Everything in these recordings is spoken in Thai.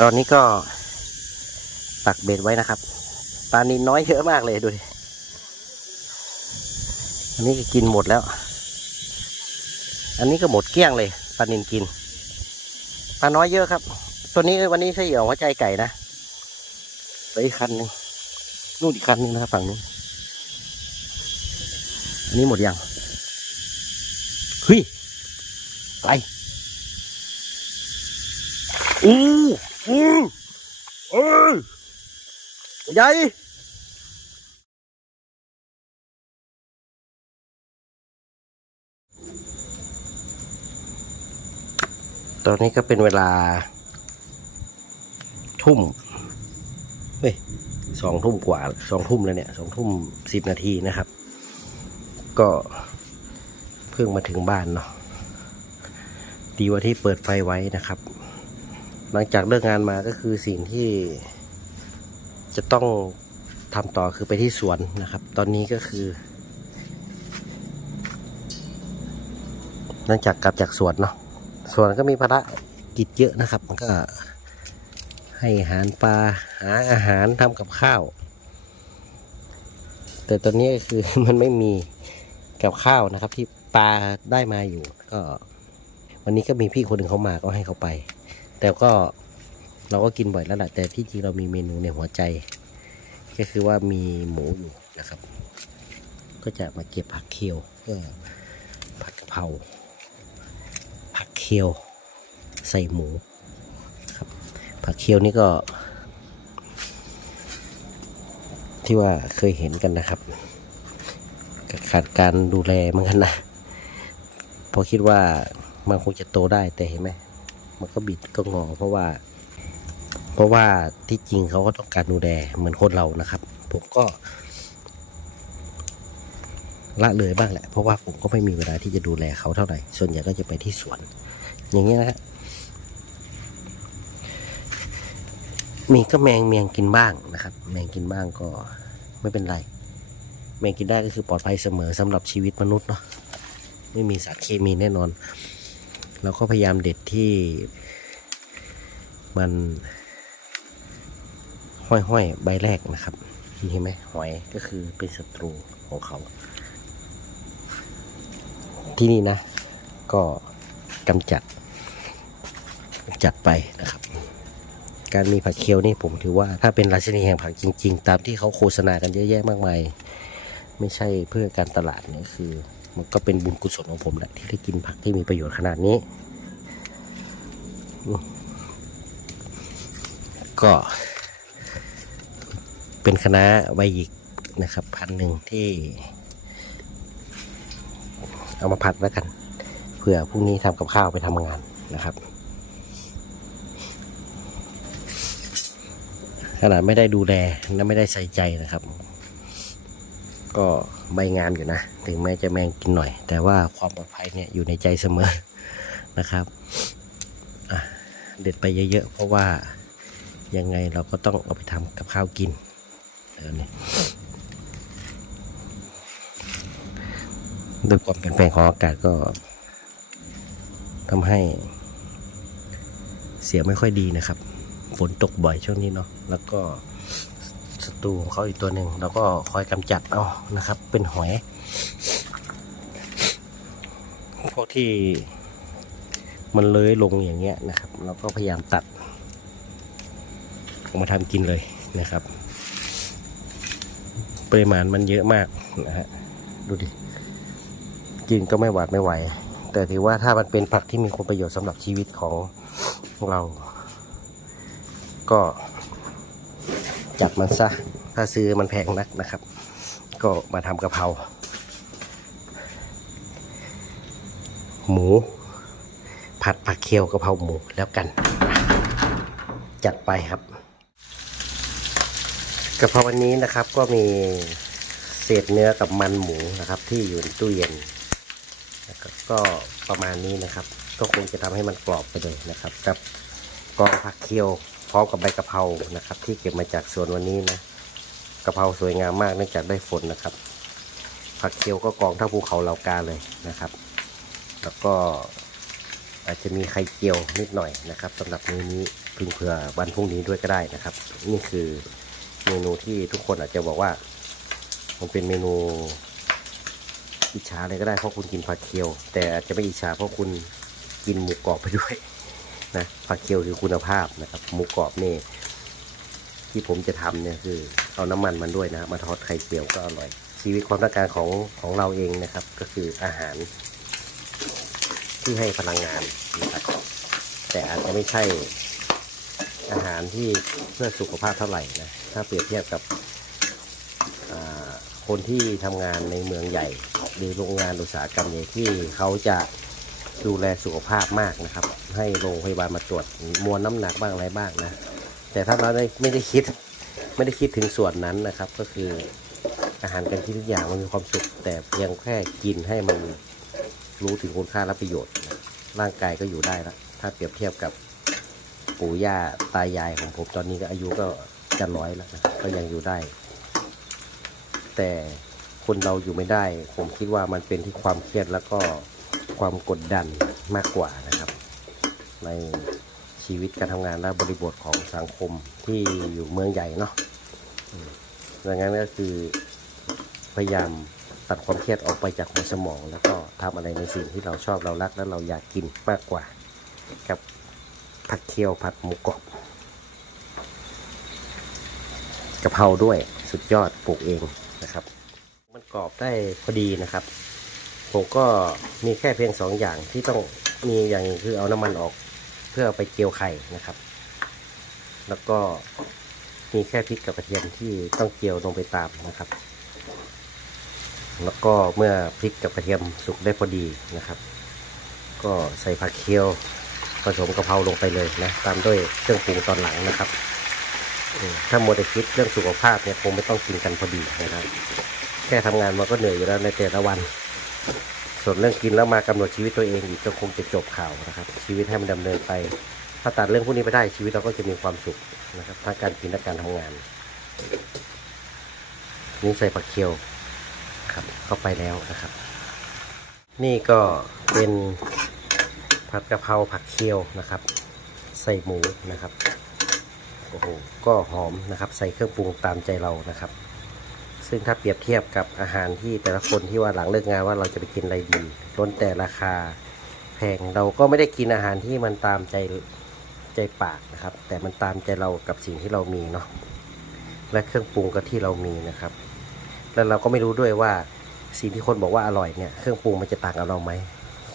ตอนนี้ก็ตักเบ็ดไว้นะครับ ปลานินน้อยเยอะมากเลยดูดิอันนี้กินหมดแล้ว อันนี้ก็หมดเกลี้ยงเลยปลานินกิน ปลาน้อยเยอะครับ ตัวนี้วันนี้ใช่เหยื่อหัวใจไก่นะเหลืออีกคันนึงนู่นอีกคันหนึงนะครับฝั่งนู้นอันนี้หมดยังเฮ้ยไปอู้ อู้เออใหญ่ตอนนี้ก็เป็นเวลา ทุ่มเฮ้ยสองทุ่มกว่าสองทุ่มแล้วเนี่ยสองทุ่มสิบนาทีนะครับ ก็เพิ่งมาถึงบ้านเนาะดีว่าที่เปิดไฟไว้นะครับ หลังจากเลิกงานมาก็คือสิ่งที่จะต้องทำต่อคือไปที่สวนนะครับ ตอนนี้ก็คือ หลังจากกลับจากสวนเนาะสวนก็มีภาระกิจเยอะนะครับ มันก็ให้อาหารปลาหาอาหารทำกับข้าว แต่ตอนนี้คือมันไม่มีกับข้าวนะครับ ที่ปลาได้มาอยู่ก็ วันนี้ก็มีพี่คนหนึ่งเขามาก็ให้เขาไป แต่ก็เราก็กินบ่อยแล้วแหละแต่ที่จริงเรามีเมนูในหัวใจ ก็คือว่ามีหมูอยู่นะครับ ก็จะมาเก็บผักเคียวเพื่อผัดกะเพราผักเคียวใส่หมูครับผักเคียวนี่ก็ ที่ว่าเคยเห็นกันนะครับขาดการดูแลเหมือนกันนะพราะคิดว่ามันคงจะโตได้แต่เห็นไหม มันก็บิดก็งอเพราะว่า เพราะว่าที่จริงเขาก็ต้องการดูแลเหมือนคนเรานะครับ ผมก็ ละเลยบ้างแหละ เพราะว่าผมก็ไม่มีเวลาที่จะดูแลเขาเท่าไหร่ส่วนใหญ่ก็จะไปที่สวน อย่างนี้ยนะฮะมีก็แมงเมียงกินบ้างนะครับ แมงกินบ้างก็ไม่เป็นไร แมงกินได้ก็คือปลอดภัยเสมอสำหรับชีวิตมนุษย์เนาะไม่มีสารเคมีแน่นอน เราก็พยายามเด็ดที่มันห้อยๆใบแรกนะครับเห็นไหมหอยก็คือเป็นศัตรูของเขา ที่นี่นะ ก็กำจัดจัดไปนะครับ การมีผักเคียวนี่ผมถือว่าถ้าเป็นราชินีแห่งผักจริง ๆ ตามที่เขาโฆษณากันเยอะแยะมากมาย ไม่ใช่เพื่อการตลาดนี่คือ มันก็เป็นบุญกุศลของผมแหละที่ได้กินผักที่มีประโยชน์ขนาดนี้ ก็เป็นคณะใบหยิกนะครับ พันหนึ่งที่ เอามาผัดแล้วกันเผื่อพรุ่งนี้ทำกับข้าวไปทำงานนะครับขนาดไม่ได้ดูแลและไม่ได้ใส่ใจนะครับ ก็ใบงามอยู่นะ ถึงแม้จะแมงกินหน่อย แต่ว่าความปลอดภัยเนี่ยอยู่ในใจเสมอนะครับเด็ดไปเยอะๆ เพราะว่ายังไงเราก็ต้องเอาไปทำกับข้าวกินเดี๋ยวนี้ด้วยความเปลี่ยนแปลงของอากาศก็ทำให้เสียงไม่ค่อยดีนะครับ ฝนตกบ่อยช่วงนี้เนาะแล้วก็ ศัตรูของเขาอีกตัวหนึ่งเราก็คอยกำจัดเอานะครับ เป็นหอย พวกที่มันเลื้อยลงอย่างเงี้ยนะครับ เราก็พยายามตัดออกมาทำกินเลยนะครับ ปริมาณมันเยอะมากนะฮะดูดิกินก็ไม่หวาดไม่ไหว แต่ถือว่าถ้ามันเป็นผักที่มีคุณประโยชน์สำหรับชีวิตของเรา ก็ จัดมันซะ ถ้าซื้อมันแพงนักนะครับ ก็มาทำกะเพราหมู ผัดผักเคียวกะเพราหมูแล้วกัน จัดไปครับกะเพราวันนี้นะครับก็มีเศษเนื้อกับมันหมูนะครับ ที่อยู่ในตู้เย็นนะครับก็ประมาณนี้นะครับ ก็คงจะทำให้มันกรอบไปเลยนะครับ กับกองผักเคียว ร้อมกับใบกะเพรานะครับ ที่เก็บมาจากสวนวันนี้นะกะเพราสวยงามมากเนื่องจากได้ฝนนะครับ ผักเคียวก็กองเท่าภูเขาเหล่ากาเลยนะครับ แล้วก็อาจจะมีไข่เจียวนิดหน่อยนะครับสำหรับมื้อนี้พึงเผื่อวันพรุ่งนี้ด้วยก็ได้นะครับ นี่คือเมนูที่ทุกคนอาจจะบอกว่า มันเป็นเมนูอิจฉาเลยก็ได้เพราะคุณกินผักเคียว แต่อาจจะไม่อิจฉาเพราะคุณกินหมูกรอบไปด้วย นะผักเคียวคือคุณภาพนะครับหมูกรอบนี่ที่ผมจะทำเนี่ยคือ เอาน้ำมันมันด้วยนะ มาทอดไข่เจียวก็อร่อย ชีวิตความต้องการของของเราเองนะครับ ก็คืออาหาร ที่ให้พลังงานนะครับแต่อาจจะไม่ใช่อาหารที่เพื่อสุขภาพเท่าไหร่นะถ้าเปรียบเทียบกับคนที่ทำงานในเมืองใหญ่หรือโรงงานอุตสาหกรรมใหญ่ที่เขาจะ ดูแลสุขภาพมากนะครับ ให้โรงพยาบาลมาตรวจมวลน้ำหนักบ้างอะไรบ้างนะ แต่ถ้าเราไม่ได้คิดไม่ได้คิดถึงส่วนนั้นนะครับ ก็คืออาหารการกินทุกอย่างมันมีความสุข แต่เพียงแค่กินให้มันรู้ถึงคุณค่าและประโยชน์ ร่างกายก็อยู่ได้แล้วถ้าเปรียบเทียบกับปู่ย่าตายายของผมตอนนี้ก็อายุก็จะร้อยแล้วนะก็ยังอยู่ได้ แต่คนเราอยู่ไม่ได้ ผมคิดว่ามันเป็นที่ความเครียดแล้วก็ ความกดดันมากกว่านะครับ ในชีวิตการทำงานและบริบทของสังคมที่อยู่เมืองใหญ่เนาะดังนั้นก็คือพยายามตัดความเครียดออกไปจากหัวสมอง แล้วก็ทำอะไรในสิ่งที่เราชอบเรารักและเราอยากกินมากกว่า กับผัดเคี่ยวผัดหมูกรอบกะเพราด้วยสุดยอดปลูกเองนะครับ มันกรอบได้พอดีนะครับ ผมก็มีแค่เพียงสองอย่างที่ต้องมีอย่างคือเอาน้ำมันออกเพื่ออไปเจียวไข่นะครับ แล้วก็มีแค่พริกกับกระเทียมที่ต้องเจียวลงไปตามนะครับ แล้วก็เมื่อพริกกับกระเทียมสุกได้พอดีนะครับ ก็ใส่ผักเคียวผสมกะเพราลงไปเลยนะตามด้วยเครื่องปรุงตอนหลังนะครับถ้าโมวแต่คิดเรื่องสุขภาพเนี่ยคงไม่ต้องกินกันพอดีนะครับ แค่ทำงานมันก็เหนื่อยอยู่แล้วในแต่ละวัน ส่วนเรื่องกินแล้วมากำหนดชีวิตตัวเองอีกก็คงจะจบข่าวนะครับ ชีวิตให้มันดำเนินไป ถ้าตัดเรื่องพวกนี้ไปได้ชีวิตเราก็จะมีความสุขนะครับทั้งการกินและการทำงานนี่ใส่ผักเคียวครับเข้าไปแล้วนะครับ นี่ก็เป็นผัดกะเพราผักเคียวนะครับ ใส่หมูนะครับโอ้โหก็หอมนะครับ ใส่เครื่องปรุงตามใจเรานะครับ ซึ่งถ้าเปรียบเทียบกับอาหารที่แต่ละคนที่ว่าหลังเลิกงานว่าเราจะไปกินอะไรดีล้นแต่ราคาแพงเราก็ไม่ได้กินอาหารที่มันตามใจใจปากนะครับ แต่มันตามใจเรากับสิ่งที่เรามีเนาะและเครื่องปรุงก็ที่เรามีนะครับ แล้วเราก็ไม่รู้ด้วยว่าสิ่งที่คนบอกว่าอร่อยเนี่ยเครื่องปรุงมันจะต่างกับเราไหม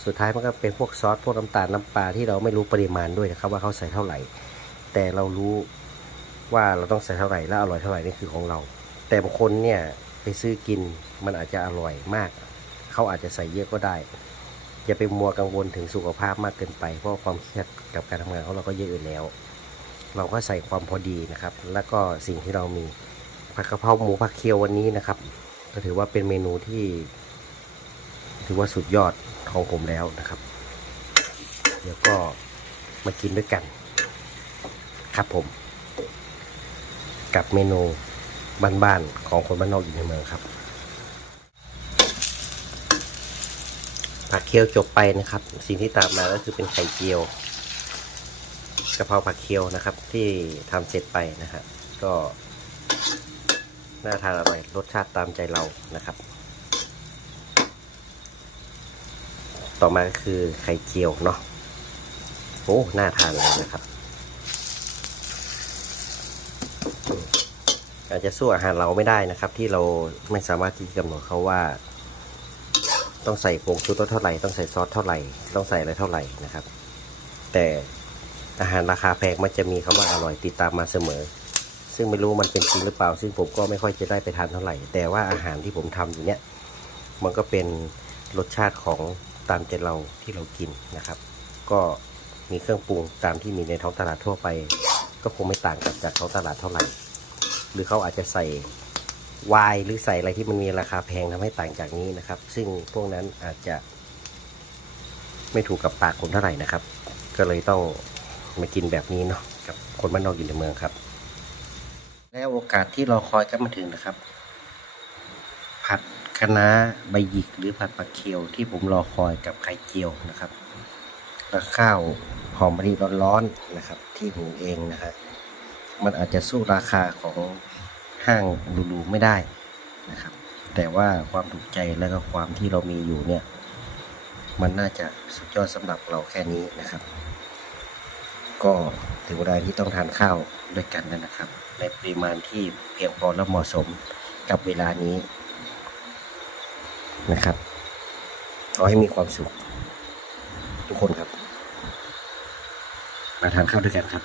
สุดท้ายมันก็เป็นพวกซอสพวกน้ำตาลน้ำปลาที่เราไม่รู้ปริมาณด้วยนะครับ ว่าเขาใส่เท่าไหร่ แต่เรารู้ว่าเราต้องใส่เท่าไหร่และอร่อยเท่าไหร่นี่คือของเรา แต่บางคนเนี่ยไปซื้อกินมันอาจจะอร่อยมาก เขาอาจจะใส่เยอะก็ได้ อย่าไปมัวกังวลถึงสุขภาพมากเกินไป เพราะความเครียดกับการทำงานของเราก็เยอะอยู่แล้ว เราก็ใส่ความพอดีนะครับ แล้วก็สิ่งที่เรามีผัดกะเพราหมูผักเคียววันนี้นะครับ ก็ถือว่าเป็นเมนูที่ ถือว่าสุดยอดของผมแล้วนะครับ เดี๋ยวก็มากินด้วยกัน ครับผม กับเมนู บ้านๆของคนบ้านนอกอยู่ในเมืองครับผักเคี่ยวจบไปนะครับ สิ่งที่ตามมาก็คือเป็นไข่เจียวกะเพราผักเคี่ยวนะครับ ที่ทำเสร็จไปนะฮะก็น่าทานอร่อยรสชาติตามใจเรานะครับ ต่อมาก็คือไข่เจียวเนาะโอ้น่าทานเลยนะครับ อาจจะสู้อาหารเราไม่ได้นะครับ ที่เราไม่สามารถที่จะกำหนดเขาว่า ต้องใส่ผงชูรสเท่าไหร่ต้องใส่ซอสเท่าไหร่ ต้องใส่อะไรเท่าไหร่นะครับ แต่อาหารราคาแพงมันจะมีคำว่าอร่อยติดตามมาเสมอ ซึ่งไม่รู้มันเป็นจริงหรือเปล่า ซึ่งผมก็ไม่ค่อยจะได้ไปทานเท่าไหร่ แต่ว่าอาหารที่ผมทำอยู่เนี้ยมันก็เป็นรสชาติของตามใจเราที่เรากินนะครับ ก็มีเครื่องปรุงตามที่มีในท้องตลาดทั่วไป ก็คงไม่ต่างกับจากท้องตลาดเท่าไหร่ หรือเขาอาจจะใส่วน์หรือใส่อะไรที่มันมีราคาแพงทำให้ต่างจากนี้นะครับ ซึ่งพวกนั้นอาจจะ ไม่ถูกกับปากคนเท่าไหร่นะครับ ก็เลยต้องมากินแบบนี้เนาะกับคนบ้านนอกอยู่ในเมืองครับ และโอกาสที่รอคอยก็มาถึงนะครับ ผัดคะน้าใบหยิกหรือผัดปลาเคียวที่ผมรอคอยกับไข่เจียวนะครับและข้าวหอมมะลิร้อนๆนะครับ ที่หุงเองนะฮะ มันอาจจะสู้ราคาของห้างหรูไม่ได้นะครับ แต่ว่าความถูกใจและก็ความที่เรามีอยู่เนี่ย มันน่าจะสุดยอดสำหรับเราแค่นี้นะครับ ก็ถึงเวลาที่ต้องทานข้าวด้วยกันแล้วนะครับ ในปริมาณที่เพียงพอและเหมาะสมกับเวลานี้นะครับขอให้มีความสุข ทุกคนครับ มาทานข้าวด้วยกันครับ